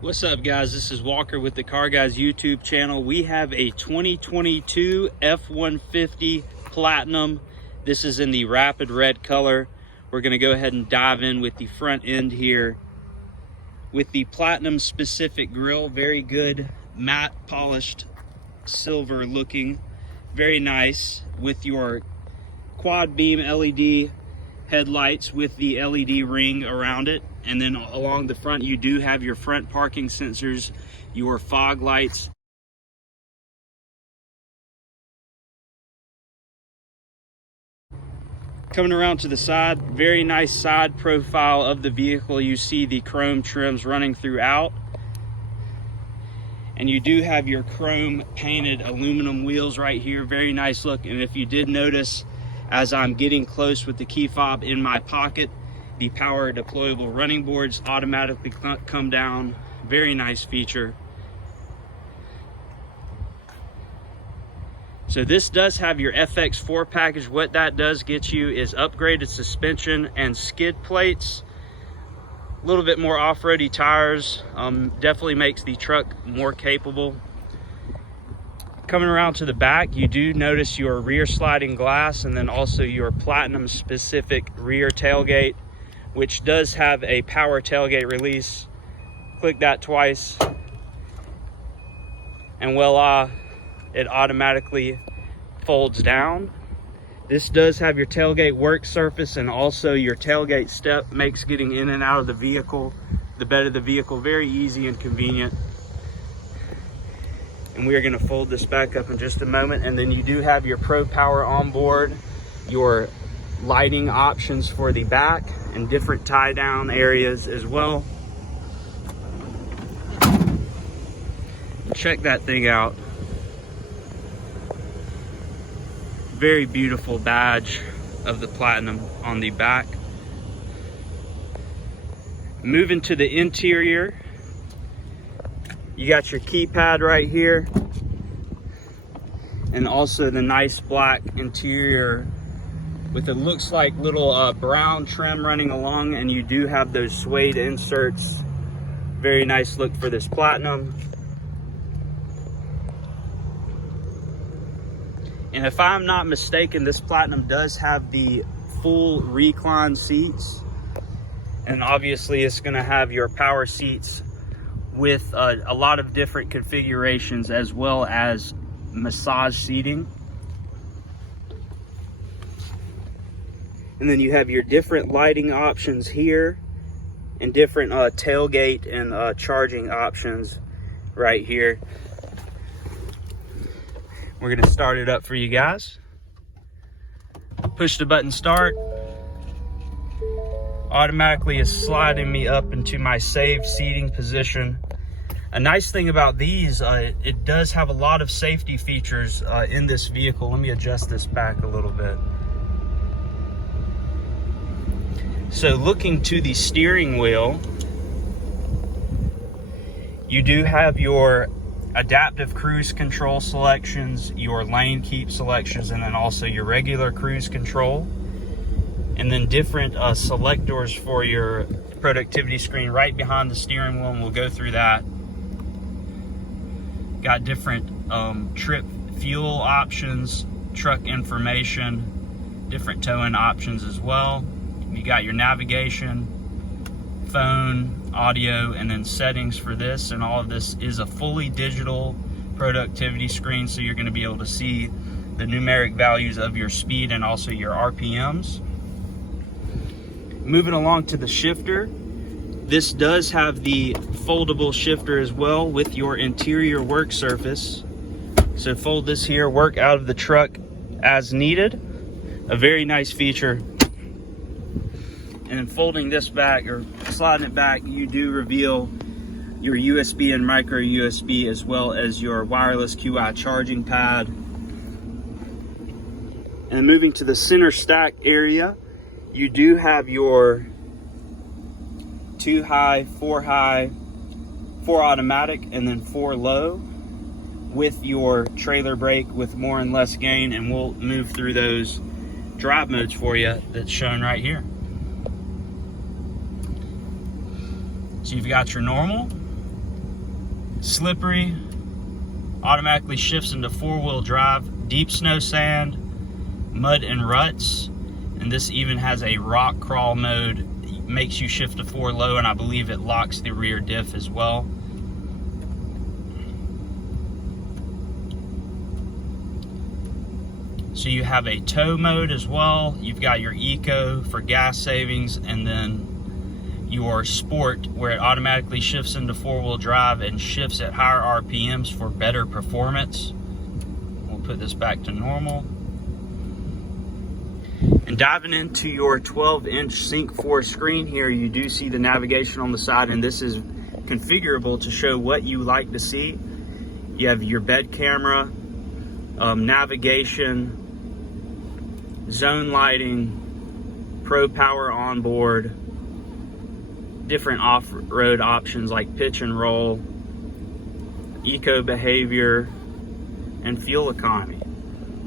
What's up, guys? This is Walker with the Car Guys YouTube channel. We have a 2022 F150 Platinum. This is in the rapid red color. We're going to go ahead and dive in with the front end here with the Platinum specific grille. Very good matte polished silver looking, very nice, with your quad beam LED headlights with the LED ring around it. And then along the front, you do have your front parking sensors, your fog lights. Coming around to the side, very nice side profile of the vehicle. You see the chrome trims running throughout. And you do have your chrome painted aluminum wheels right here. Very nice look. And if you did notice, as I'm getting close with the key fob in my pocket, the power deployable running boards automatically come down. Very nice feature. So this does have your Fx4 package. What that does get you is upgraded suspension and skid plates. A little bit more off-roady tires. Definitely makes the truck more capable. Coming around to the back, you do notice your rear sliding glass and then also your Platinum specific rear tailgate, which does have a power tailgate release. Click that twice and voila, it automatically folds down. This does have your tailgate work surface and also your tailgate step. Makes getting in and out of the vehicle, the bed of the vehicle, very easy and convenient. And we are going to fold this back up in just a moment. And then you do have your Pro Power on board, your lighting options for the back and different tie down areas as well. Check that thing out. Very beautiful badge of the Platinum on the back. Moving to the interior, you got your keypad right here and also the nice black interior with, it looks like little brown trim running along, and you do have those suede inserts. Very nice look for this Platinum. And if I'm not mistaken, this Platinum does have the full recline seats, and obviously it's going to have your power seats with a lot of different configurations as well as massage seating. And then you have your different lighting options here and different tailgate and charging options right here. We're gonna start it up for you guys. Push the button start. Automatically is sliding me up into my saved seating position. A nice thing about these, it does have a lot of safety features in this vehicle. Let me adjust this back a little bit. So looking to the steering wheel, you do have your adaptive cruise control selections, your lane keep selections, and then also your regular cruise control. And then different selectors for your productivity screen right behind the steering wheel, and we'll go through that. Got different trip fuel options, truck information, different towing options as well. You got your navigation, phone, audio, and then settings for this. And all of this is a fully digital productivity screen, so you're going to be able to see the numeric values of your speed and also your RPMs. Moving along to the shifter, this does have the foldable shifter as well with your interior work surface. So fold this here, work out of the truck as needed. A very nice feature. And then folding this back or sliding it back, you do reveal your USB and micro USB as well as your wireless QI charging pad. And moving to the center stack area, you do have your 2 high, 4 high, 4 automatic, and then 4 low with your trailer brake with more and less gain. And we'll move through those drive modes for you that's shown right here. So you've got your normal, slippery, automatically shifts into 4-wheel drive, deep snow, sand, mud and ruts, and this even has a rock crawl mode. It makes you shift to 4 low, and I believe it locks the rear diff as well. So you have a tow mode as well. You've got your eco for gas savings, and then your sport, where it automatically shifts into 4-wheel drive and shifts at higher RPMs for better performance. We'll put this back to normal. And diving into your 12-inch Sync 4 screen here, you do see the navigation on the side, and this is configurable to show what you like to see. You have your bed camera, navigation, zone lighting, Pro Power onboard, different off-road options like pitch and roll, eco behavior, and fuel economy.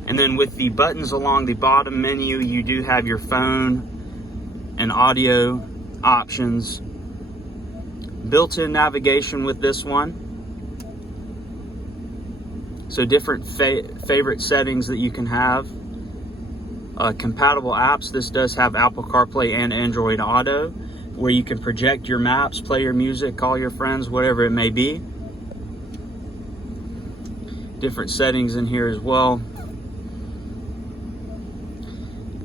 And then with the buttons along the bottom menu, you do have your phone and audio options, built-in navigation with this one. So different favorite settings that you can have. Compatible apps. This does have Apple CarPlay and Android Auto, where you can project your maps, play your music, call your friends, whatever it may be. Different settings in here as well.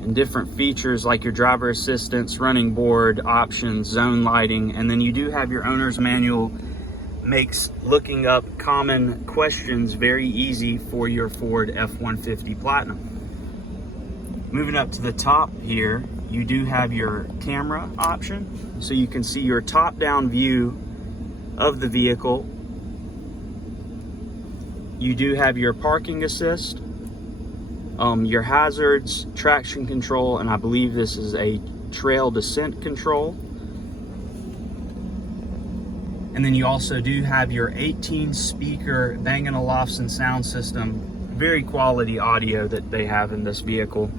And different features like your driver assistance, running board options, zone lighting, and then you do have your owner's manual. Makes looking up common questions very easy for your Ford F-150 Platinum. Moving up to the top here, you do have your camera option, so you can see your top-down view of the vehicle. You do have your parking assist, your hazards, traction control, and I believe this is a trail descent control. And then you also do have your 18-speaker Bang & Olufsen sound system. Very quality audio that they have in this vehicle.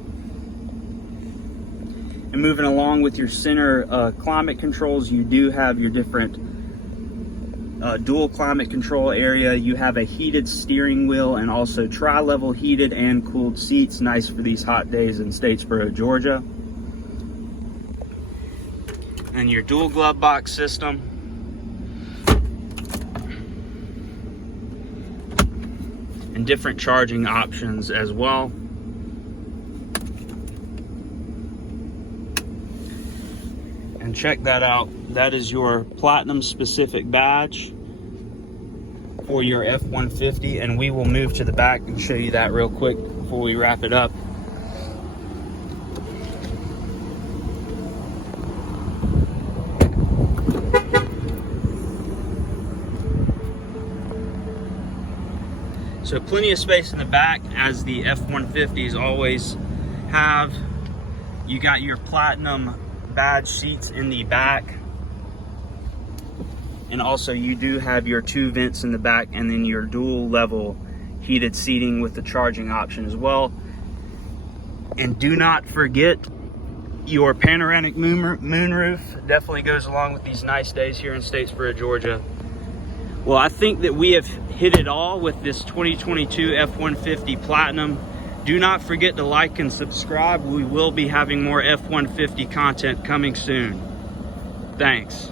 And moving along with your center climate controls, you do have your different dual climate control area. You have a heated steering wheel and also tri-level heated and cooled seats. Nice for these hot days in Statesboro, Georgia. And your dual glove box system. And different charging options as well. And check that out. That is your Platinum specific badge for your F-150, and we will move to the back and show you that real quick before we wrap it up. So plenty of space in the back, as the F-150s always have. You got your Platinum badge seats in the back, and also you do have your 2 vents in the back, and then your dual level heated seating with the charging option as well. And do not forget your panoramic moonroof. Definitely goes along with these nice days here in Statesboro, Georgia. Well, I think that we have hit it all with this 2022 F-150 Platinum. Do not forget to like and subscribe. We will be having more F-150 content coming soon. Thanks.